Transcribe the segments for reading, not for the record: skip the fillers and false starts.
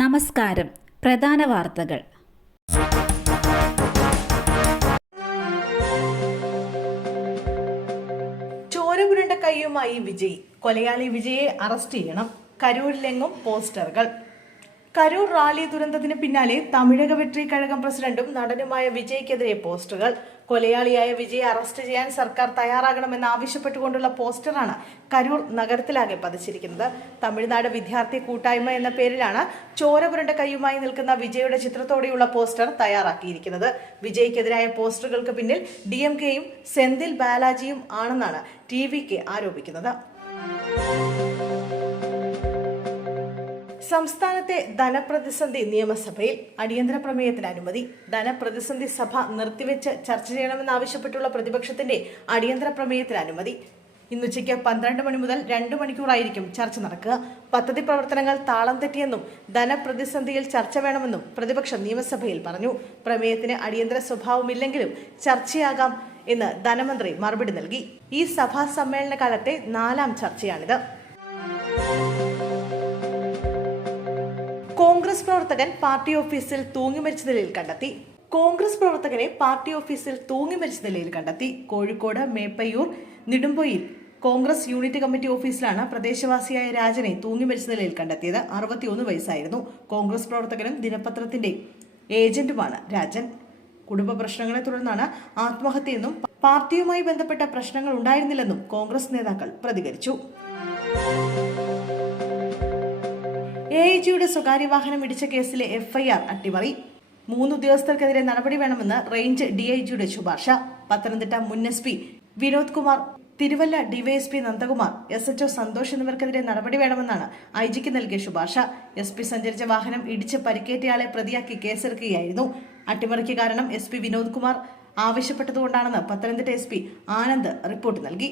നമസ്കാരം. പ്രധാന വാർത്തകൾ. ചോരപുരണ്ട കൈയുമായി വിജയ്. കൊലയാളി വിജയെ അറസ്റ്റ് ചെയ്യണം. കരൂരിലെങ്ങും പോസ്റ്ററുകൾ. കരൂർ റാലി ദുരന്തത്തിന് പിന്നാലെ തമിഴക വെട്രി കഴകം പ്രസിഡന്റും നടനുമായ വിജയ്ക്കെതിരെ പോസ്റ്ററുകൾ. കൊലയാളിയായ വിജയെ അറസ്റ്റ് ചെയ്യാൻ സർക്കാർ തയ്യാറാകണമെന്ന് ആവശ്യപ്പെട്ടുകൊണ്ടുള്ള പോസ്റ്ററാണ് കരൂർ നഗരത്തിലാകെ പതിച്ചിരിക്കുന്നത്. തമിഴ്നാട് വിദ്യാർത്ഥി കൂട്ടായ്മ എന്ന പേരിലാണ് ചോരപുരണ്ട കൈയുമായി നിൽക്കുന്ന വിജയുടെ ചിത്രത്തോടെയുള്ള പോസ്റ്റർ തയ്യാറാക്കിയിരിക്കുന്നത്. വിജയ്ക്കെതിരായ പോസ്റ്ററുകൾക്ക് പിന്നിൽ DMKയും സെന്തിൽ ബാലാജിയും ആണെന്നാണ് TVK ആരോപിക്കുന്നത്. സംസ്ഥാനത്തെ ധനപ്രതിസന്ധി. നിയമസഭയിൽ അടിയന്തര പ്രമേയത്തിന് അനുമതി. ധനപ്രതിസന്ധി സഭ നിർത്തിവെച്ച് ചർച്ച ചെയ്യണമെന്നാവശ്യപ്പെട്ടുള്ള പ്രതിപക്ഷത്തിന്റെ അടിയന്തര പ്രമേയത്തിന് അനുമതി. ഇന്നുച്ചയ്ക്ക് 12 മണി മുതൽ 2 മണിക്കൂറായിരിക്കും ചർച്ച നടക്കുക. പദ്ധതി പ്രവർത്തനങ്ങൾ താളം തെറ്റിയെന്നും ധനപ്രതിസന്ധിയിൽ ചർച്ച വേണമെന്നും പ്രതിപക്ഷം നിയമസഭയിൽ പറഞ്ഞു. പ്രമേയത്തിന് അടിയന്തര സ്വഭാവമില്ലെങ്കിലും ചർച്ചയാകാം എന്ന് ധനമന്ത്രി മറുപടി നൽകി. ഈ സഭാ സമ്മേളന കാലത്തെ 4ാം ചർച്ചയാണിത്. കോൺഗ്രസ് പ്രവർത്തകൻ പാർട്ടി ഓഫീസിൽ തൂങ്ങിമരിച്ച നിലയിൽ കണ്ടെത്തി. കോൺഗ്രസ് പ്രവർത്തകനെ പാർട്ടി ഓഫീസിൽ തൂങ്ങിമരിച്ച നിലയിൽ കണ്ടെത്തി. കോഴിക്കോട് മേപ്പയ്യൂർ നെടുമ്പൊയിൽ കോൺഗ്രസ് യൂണിറ്റ് കമ്മിറ്റി ഓഫീസിലാണ് പ്രദേശവാസിയായ രാജനെ തൂങ്ങിമരിച്ച നിലയിൽ കണ്ടെത്തിയത്. 61 വയസ്സായിരുന്നു. കോൺഗ്രസ് പ്രവർത്തകനും ദിനപത്രത്തിന്റെ ഏജന്റുമാണ് രാജൻ. കുടുംബ പ്രശ്നങ്ങളെ തുടർന്നാണ് ആത്മഹത്യയെന്നും പാർട്ടിയുമായി ബന്ധപ്പെട്ട പ്രശ്നങ്ങൾ ഉണ്ടായിരുന്നില്ലെന്നും കോൺഗ്രസ് നേതാക്കൾ പ്രതികരിച്ചു. AIGയുടെ സ്വകാര്യ വാഹനം ഇടിച്ച കേസിലെ FIR അട്ടിമറി. 3 ഉദ്യോഗസ്ഥർക്കെതിരെ നടപടി വേണമെന്ന് റേഞ്ച് DIGയുടെ ശുപാർശ. പത്തനംതിട്ട മുൻ SP Vinod Kumar, Thiruvalla DYSP Nandakumar, SHO Santhosh എന്നിവർക്കെതിരെ നടപടി വേണമെന്നാണ് IG നൽകിയ ശുപാർശ. SP സഞ്ചരിച്ച വാഹനം ഇടിച്ച് പരിക്കേറ്റയാളെ പ്രതിയാക്കി കേസെടുക്കുകയായിരുന്നു. അട്ടിമറിക്ക് കാരണം SP വിനോദ് കുമാർ ആവശ്യപ്പെട്ടതുകൊണ്ടാണെന്ന് പത്തനംതിട്ട SP ആനന്ദ് റിപ്പോർട്ട് നൽകി.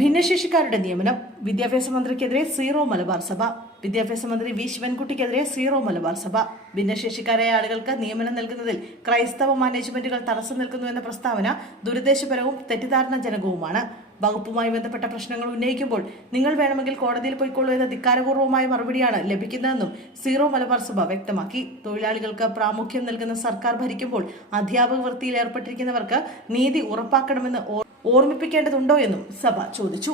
ഭിന്നശേഷിക്കാരുടെ നിയമനം. വിദ്യാഭ്യാസ മന്ത്രിക്കെതിരെ സീറോ മലബാർ സഭ. വിദ്യാഭ്യാസ മന്ത്രി V ശിവൻകുട്ടിക്കെതിരെ സീറോ മലബാർ സഭ. ഭിന്നശേഷിക്കാരായ ആളുകൾക്ക് നിയമനം നൽകുന്നതിൽ ക്രൈസ്തവ മാനേജ്മെന്റുകൾ തടസ്സം നിൽക്കുന്നുവെന്ന പ്രസ്താവന ദുരുദ്ദേശപരവും തെറ്റിദ്ധാരണജനകവുമാണ്. വകുപ്പുമായി ബന്ധപ്പെട്ട പ്രശ്നങ്ങൾ ഉന്നയിക്കുമ്പോൾ നിങ്ങൾ വേണമെങ്കിൽ കോടതിയിൽ പോയിക്കൊള്ളൂ എന്ന ധിക്കാരപൂർവമായ മറുപടിയാണ് ലഭിക്കുന്നതെന്നും സീറോ മലബാർ സഭ വ്യക്തമാക്കി. തൊഴിലാളികൾക്ക് പ്രാമുഖ്യം നൽകുന്ന സർക്കാർ ഭരിക്കുമ്പോൾ അധ്യാപക വൃത്തിയിൽ ഏർപ്പെട്ടിരിക്കുന്നവർക്ക് നീതി ഉറപ്പാക്കണമെന്ന് ഓർമ്മിപ്പിക്കേണ്ടതുണ്ടോ എന്നും സഭ ചോദിച്ചു.